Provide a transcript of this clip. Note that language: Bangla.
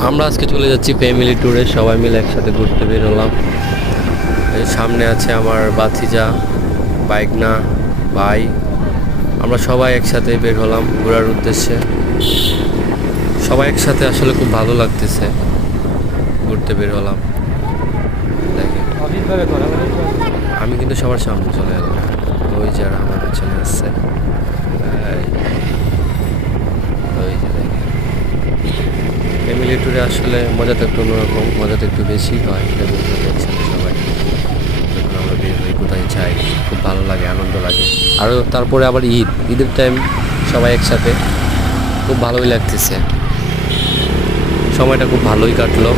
আমরা আজকে চলে যাচ্ছি ফ্যামিলি ট্যুরে, সবাই মিলে একসাথে ঘুরতে বের হলাম। এই সামনে আছে আমার বাতিজা, বাইকনা, ভাই। আমরা সবাই একসাথে বের হলাম ঘোরার উদ্দেশ্যে। সবাই একসাথে আসলে খুব ভালো লাগতেছে, ঘুরতে বের হলাম। দেখেন আমি কিন্তু সবার সামনে চলে এলাম, ওই যারা আমার পেছনে আসছে। ওই যে দেখেন, ফ্যামিলি ট্যুরে আসলে মজাটা একটু অন্যরকম, মজাটা একটু বেশি হয় ফ্যামিলি ট্যুরে একসাথে সবাই যখন আমরা বের হই, কোথায় যাই, খুব ভালো লাগে, আনন্দ লাগে। আরও তারপরে আবার ঈদের টাইম সবাই একসাথে, খুব ভালোই লাগতেছে, সময়টা খুব ভালোই কাটলো।